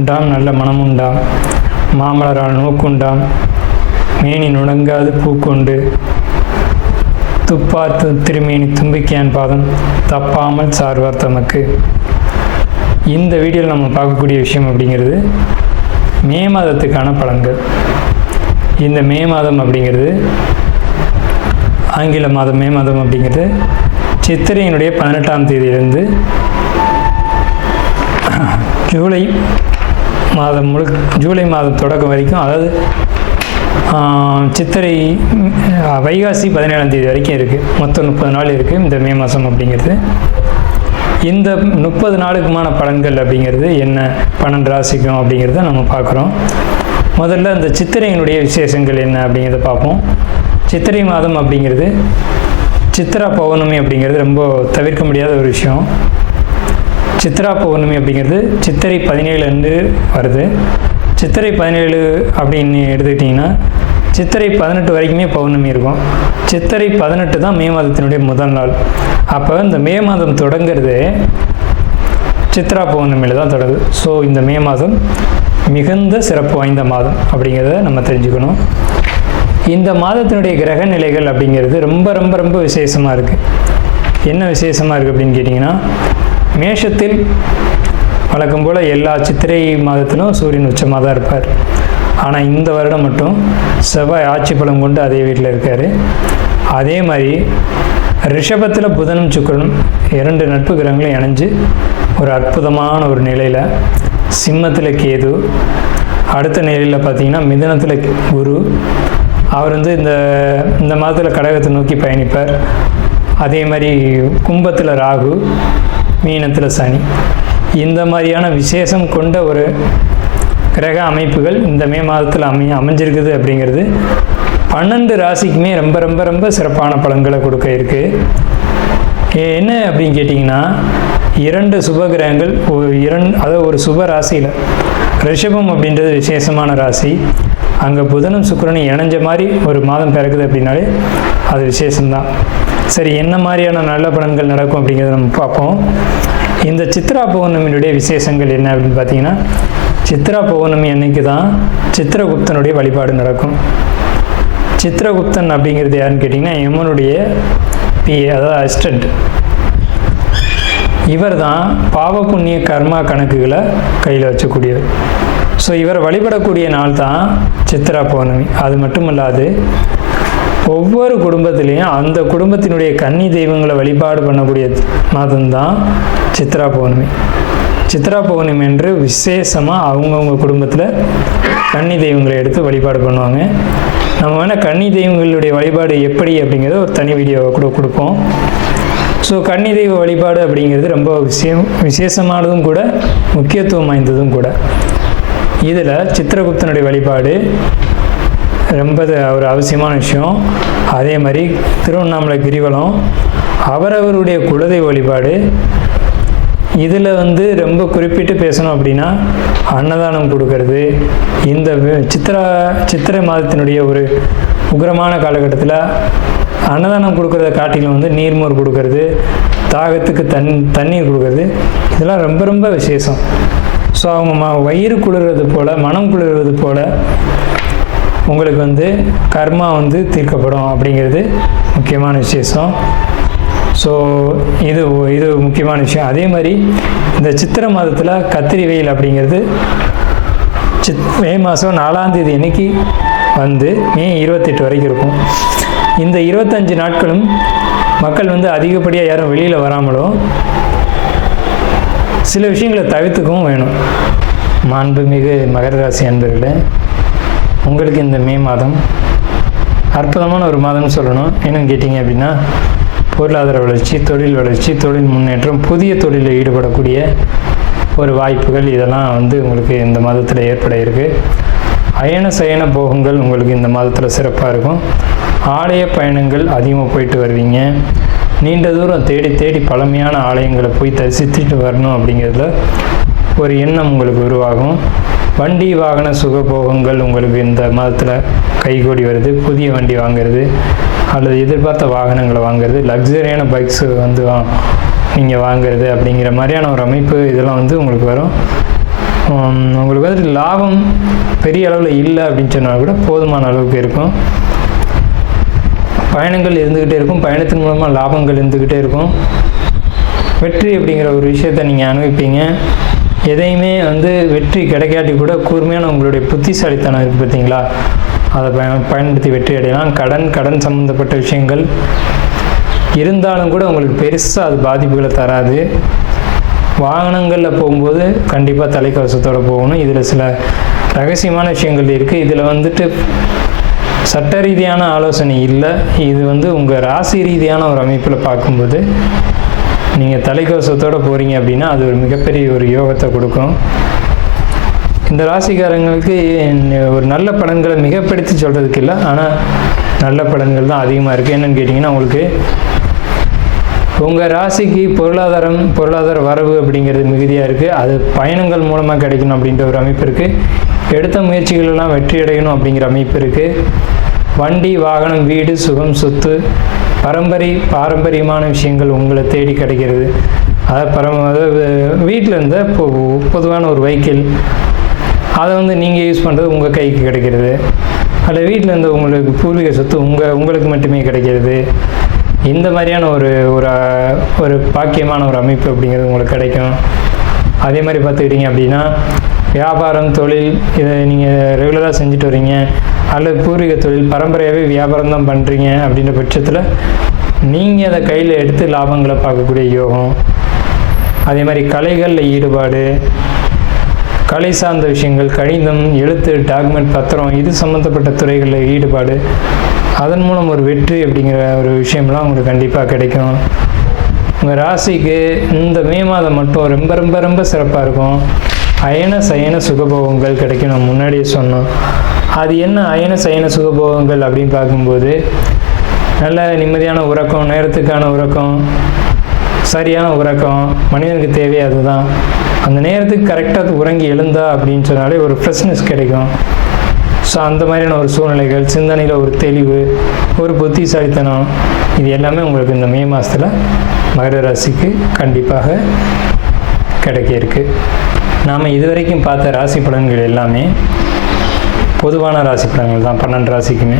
உண்டாம் நல்ல மனம் உண்டாம், மாமலரால் நோக்குண்டாம், மேனி நுணங்காது பூக்கொண்டு, துப்பாத்து திருமேனி தும்பிக்கையான் பாதம் தப்பாமல் சார்வார் தமக்கு. இந்த வீடியோவில் நம்ம பார்க்கக்கூடிய விஷயம் அப்படிங்கிறது மே மாதத்துக்கான பலன்கள். இந்த மே மாதம் அப்படிங்கிறது ஆங்கில மாதம். மே மாதம் அப்படிங்கிறது சித்திரையினுடைய 18ஆம் தேதியிலிருந்து ஜூலை மாதம் ஜூலை மாதம் தொடக்கம் வரைக்கும், அதாவது சித்திரை வைகாசி 17ஆம் தேதி வரைக்கும் இருக்குது. மொத்தம் 30 நாள் இருக்குது இந்த மே மாதம் அப்படிங்கிறது. இந்த 30 நாளுக்குமான பலன்கள் அப்படிங்கிறது என்ன, 12 ராசிக்கும் அப்படிங்கிறத நம்ம பார்க்குறோம். முதல்ல இந்த சித்திரையினுடைய விசேஷங்கள் என்ன அப்படிங்கிறத பார்ப்போம். சித்திரை மாதம் அப்படிங்கிறது சித்ரா பௌர்ணமி அப்படிங்கிறது ரொம்ப தவிர்க்க முடியாத ஒரு விஷயம். சித்ரா பௌர்ணமி அப்படிங்கிறது சித்திரை 17 அன்று வருது. சித்திரை 17 அப்படின்னு எடுத்துக்கிட்டிங்கன்னா சித்திரை 18 வரைக்குமே பௌர்ணமி இருக்கும். சித்திரை 18 தான் மே மாதத்தினுடைய முதல் நாள். அப்போ இந்த மே மாதம் தொடங்கிறது சித்ரா பௌர்ணமியில் தான் தொடங்குது. ஸோ இந்த மே மாதம் மிகுந்த சிறப்பு வாய்ந்த மாதம் அப்படிங்கிறத நம்ம தெரிஞ்சுக்கணும். இந்த மாதத்தினுடைய கிரக நிலைகள் அப்படிங்கிறது ரொம்ப ரொம்ப ரொம்ப விசேஷமாக இருக்குது. என்ன விசேஷமாக இருக்குது அப்படின்னு கேட்டிங்கன்னா, மேஷத்தில் வழக்கம் போல் எல்லா சித்திரை மாதத்திலும் சூரியன் உச்சமாக தான் இருப்பார். ஆனால் இந்த வருடம் மட்டும் செவ்வாய் ஆட்சி பலம் கொண்டு அதே வீட்டில் இருக்கார். அதே மாதிரி ரிஷபத்தில் புதனும் சுக்கிரனும் 2 நட்பு கிரகங்களும் இணைஞ்சு ஒரு அற்புதமான ஒரு நிலையில், சிம்மத்தில் கேது, அடுத்த நிலையில் பார்த்திங்கன்னா மிதுனத்தில் குரு, அவர் வந்து இந்த மாதத்தில் கடகத்தை நோக்கி பயணிப்பார். அதே மாதிரி கும்பத்தில் ராகு, மீனத்தில் சனி. இந்த மாதிரியான விசேஷம் கொண்ட ஒரு கிரக அமைப்புகள் இந்த மே மாதத்தில் அமைஞ்சிருக்குது அப்படிங்கிறது 12 ராசிக்குமே ரொம்ப ரொம்ப ரொம்ப சிறப்பான பலன்களை கொடுக்க இருக்குது. என்ன அப்படின்னு கேட்டிங்கன்னா, 2 சுப கிரகங்கள் அதாவது ஒரு சுப ராசியில், ரிஷபம் அப்படின்றது விசேஷமான ராசி, அங்கே புதனும் சுக்கிரனும் இணைஞ்ச மாதிரி ஒரு மாதம் பிறக்குது அப்படின்னாலே அது விசேஷம்தான். சரி, என்ன மாதிரியான நல்ல பலன்கள் நடக்கும் அப்படிங்கிறத நம்ம பார்ப்போம். இந்த சித்ரா பௌர்ணமியினுடைய விசேஷங்கள் என்ன அப்படின்னு பார்த்தீங்கன்னா, சித்ரா பௌர்ணமி அன்னைக்கு தான் சித்திரகுப்தனுடைய வழிபாடு நடக்கும். சித்திரகுப்தன் அப்படிங்கிறது யாருன்னு கேட்டிங்கன்னா, யமனுடைய பிஏ, அதாவது அசிஸ்டண்ட். இவர் தான் பாவ புண்ணிய கர்மா கணக்குகளை கையில் வச்சக்கூடியவர். ஸோ இவர் வழிபடக்கூடிய நாள் தான் சித்ரா பௌர்ணமி. அது மட்டும் இல்லாது ஒவ்வொரு குடும்பத்திலையும் அந்த குடும்பத்தினுடைய கன்னி தெய்வங்களை வழிபாடு பண்ணக்கூடிய மாதம்தான் சித்ரா பௌர்ணமி. சித்ரா பௌர்ணமி என்று விசேஷமாக அவங்கவுங்க குடும்பத்தில் கன்னி தெய்வங்களை எடுத்து வழிபாடு பண்ணுவாங்க. நம்ம வேணால் கன்னி தெய்வங்களுடைய வழிபாடு எப்படி அப்படிங்கிறத ஒரு தனி வீடியோவை கூட கொடுப்போம். ஸோ கன்னி தெய்வ வழிபாடு அப்படிங்கிறது ரொம்ப விசேஷமானதும் கூட, முக்கியத்துவம் வாய்ந்ததும் கூட. இதில் சித்திரகுப்தனுடைய வழிபாடு ரொம்ப ஒரு அவசியமான விஷயம். அதே மாதிரி திருவண்ணாமலை கிரிவலம், அவரவருடைய குலதெய்வ வழிபாடு. இதில் ரொம்ப குறிப்பிட்டு பேசணும் அப்படின்னா, அன்னதானம் கொடுக்கறது. இந்த சித்திரை மாதத்தினுடைய ஒரு உக்கிரமான காலகட்டத்தில் அன்னதானம் கொடுக்கறத காட்டிலும் நீர்மோர் கொடுக்கறது, தாகத்துக்கு தண்ணீர் கொடுக்கறது, இதெல்லாம் ரொம்ப ரொம்ப விசேஷம். ஸோ அவங்க வயிறு குளிர்றது போல், மனம் குளிர்வது போல் உங்களுக்கு கர்மா தீர்க்கப்படும் அப்படிங்கிறது முக்கியமான விசேஷம். ஸோ இது முக்கியமான விஷயம். அதே மாதிரி இந்த சித்திரை மாதத்தில் கத்திரி வெயில் அப்படிங்கிறது மே மாதம் 4ஆம் தேதி அன்னைக்கு மே 28 வரைக்கும் இருக்கும். இந்த 25 நாட்களும் மக்கள் அதிகப்படியாக யாரும் வெளியில் வராமலும் சில விஷயங்களை தவிர்த்துக்கவும் வேணும். மாண்புமிகு மகர ராசி அன்பர்களே, உங்களுக்கு இந்த மே மாதம் அற்புதமான ஒரு மாதம்னு சொல்லணும். என்னன்னு கேட்டிங்க அப்படின்னா, பொருளாதார வளர்ச்சி, தொழில் வளர்ச்சி, தொழில் முன்னேற்றம், புதிய தொழிலில் ஈடுபடக்கூடிய ஒரு வாய்ப்புகள், இதெல்லாம் உங்களுக்கு இந்த மாதத்தில் ஏற்பட இருக்குது. அயன சயன போகங்கள் உங்களுக்கு இந்த மாதத்தில் சிறப்பாக இருக்கும். ஆலய பயணங்கள் அதிகமாக போயிட்டு வருவீங்க. நீண்ட தூரம் தேடி தேடி பழமையான ஆலயங்களை போய் தரிசித்துட்டு வரணும் அப்படிங்கிறதுல ஒரு எண்ணம் உங்களுக்கு உருவாகும். வண்டி வாகன சுகபோகங்கள் உங்களுக்கு இந்த மாதத்தில் கைகூடி வருது. புதிய வண்டி வாங்கிறது அல்லது எதிர்பார்த்த வாகனங்களை வாங்கிறது, லக்ஸரியான பைக்ஸு நீங்கள் வாங்கிறது அப்படிங்கிற மாதிரியான ஒரு அமைப்பு இதெல்லாம் உங்களுக்கு வரும். உங்களுக்கு வந்துட்டு லாபம் பெரிய அளவில் இல்லை அப்படின்னு சொன்னால் கூட போதுமான அளவுக்கு இருக்கும். பயணங்கள் இருந்துக்கிட்டே இருக்கும், பயணத்தின் மூலமாக லாபங்கள் இருந்துக்கிட்டே இருக்கும். வெற்றி அப்படிங்கிற ஒரு விஷயத்தை நீங்கள் அனுபவிப்பீங்க. எதையுமே வெற்றி கிடைக்காட்டி கூட கூர்மையான உங்களுடைய புத்திசாலித்தனம் இருக்குது பார்த்தீங்களா, அதை பயன்படுத்தி வெற்றி அடையலாம். கடன் சம்மந்தப்பட்ட விஷயங்கள் இருந்தாலும் கூட உங்களுக்கு பெருசாக அது பாதிப்புகளை தராது. வாகனங்களில் போகும்போது கண்டிப்பாக தலைக்கவசத்தோடு போகணும். இதில் சில ரகசியமான விஷயங்கள் இருக்குது. இதில் சட்ட ரீதியான ஆலோசனை இல்லை. இது உங்கள் ராசி ரீதியான ஒரு அமைப்பில் பார்க்கும்போது நீங்கள் தலைக்கவசத்தோடு போகிறீங்க அப்படின்னா அது ஒரு மிகப்பெரிய ஒரு யோகத்தை கொடுக்கும். இந்த ராசிக்காரங்களுக்கு ஒரு நல்ல பலன்களை மிகப்படுத்தி சொல்கிறதுக்கு இல்லை, ஆனால் நல்ல பலன்கள் தான் அதிகமாக இருக்குது. என்னென்னு கேட்டிங்கன்னா, உங்களுக்கு உங்கள் ராசிக்கு பொருளாதார வரவு அப்படிங்கிறது மிகுதியாக இருக்குது. அது பயணங்கள் மூலமாக கிடைக்கணும் அப்படின்ற ஒரு அமைப்பு இருக்குது. எடுத்த முயற்சிகளெல்லாம் வெற்றி அடையணும் அப்படிங்கிற அமைப்பு இருக்குது. வண்டி, வாகனம், வீடு, சுகம், சொத்து, பாரம்பரியமான விஷயங்கள் உங்களை தேடி கிடைக்கிறது. அதாவது வீட்டில் இருந்த பொதுவான ஒரு வெஹிக்கிள், அதை நீங்கள் யூஸ் பண்ணுறது உங்கள் கைக்கு கிடைக்கிறது. அதில் வீட்டில் இருந்த உங்களுக்கு பூர்வீக சொத்து உங்களுக்கு மட்டுமே கிடைக்கிறது. இந்த மாதிரியான ஒரு பாக்கியமான ஒரு அமைப்பு அப்படிங்கிறது உங்களுக்கு கிடைக்கும். அதே மாதிரி பார்த்துக்கிட்டிங்க அப்படின்னா, வியாபாரம், தொழில், இதை நீங்கள் ரெகுலராக செஞ்சுட்டு வரீங்க, அல்லது பூர்வீக தொழில் பரம்பரையாகவே வியாபாரம் தான் பண்ணுறீங்க அப்படின்ற பட்சத்தில் நீங்கள் அதை கையில் எடுத்து லாபங்களை பார்க்கக்கூடிய யோகம். அதே மாதிரி கலைகளில் ஈடுபாடு, கலை சார்ந்த விஷயங்கள், கணிதம், எழுத்து, டாக்குமெண்ட், பத்திரம், இது சம்மந்தப்பட்ட துறைகளில் ஈடுபாடு, அதன் மூலம் ஒரு வெற்றி அப்படிங்கிற ஒரு விஷயம்லாம் உங்களுக்கு கண்டிப்பாக கிடைக்கும். உங்கள் ராசிக்கு இந்த மே மாதம் மட்டும் ரொம்ப ரொம்ப ரொம்ப சிறப்பாக இருக்கும். அயன சயன சுகபோகங்கள் கிடைக்கும். நம்ம முன்னாடியே சொன்னோம். அது என்ன அயன சயன சுகபோகங்கள் அப்படின்னு பார்க்கும்போது, நல்ல நிம்மதியான உறக்கம், நேரத்துக்கான உறக்கம், சரியான உறக்கம் மனிதனுக்கு தேவையே அதுதான். அந்த நேரத்துக்கு கரெக்டாக உறங்கி எழுந்தா அப்படின்னு சொன்னாலே ஒரு ஃப்ரெஷ்னஸ் கிடைக்கும். ஸோ அந்த மாதிரியான ஒரு சூழ்நிலைகள், சிந்தனையில் ஒரு தெளிவு, ஒரு புத்திசாலித்தனம், இது எல்லாமே உங்களுக்கு இந்த மே மாதத்தில் மகர ராசிக்கு கண்டிப்பாக கிடைக்க இருக்குது. நாம் இதுவரைக்கும் பார்த்த ராசி பலன்கள் எல்லாமே பொதுவான ராசி பலன்கள் தான், 12 ராசிக்குமே.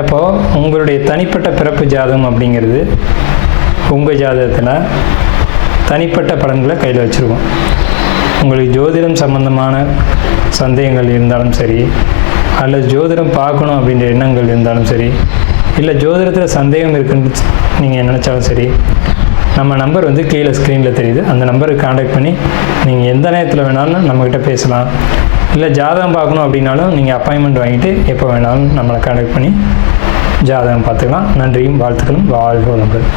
அப்போது உங்களுடைய தனிப்பட்ட பிறப்பு ஜாதகம் அப்படிங்கிறது உங்கள் ஜாதகத்தில் தனிப்பட்ட பலன்களை கையில் வச்சுருக்கோம். உங்களுக்கு ஜோதிடம் சம்பந்தமான சந்தேகங்கள் இருந்தாலும் சரி, அல்லது ஜோதிடம் பார்க்கணும் அப்படின்ற எண்ணங்கள் இருந்தாலும் சரி, இல்லை ஜோதிடத்தில் சந்தேகம் இருக்குன்னு நீங்கள் நினச்சாலும் சரி, நம்ம நம்பர் கீழே ஸ்க்ரீனில் தெரியுது. அந்த நம்பருக்கு காண்டாக்ட் பண்ணி நீங்கள் எந்த நேரத்தில் வேணாலும் நம்மக்கிட்ட பேசலாம். இல்லை ஜாதகம் பார்க்கணும் அப்படின்னாலும் நீங்கள் அப்பாயின்மெண்ட் வாங்கிட்டு எப்போ வேணாலும் நம்மளை காண்டாக்ட் பண்ணி ஜாதகம் பார்த்துக்கலாம். நன்றியும் வாழ்த்துக்களும். வாழ்க வளமுடன்.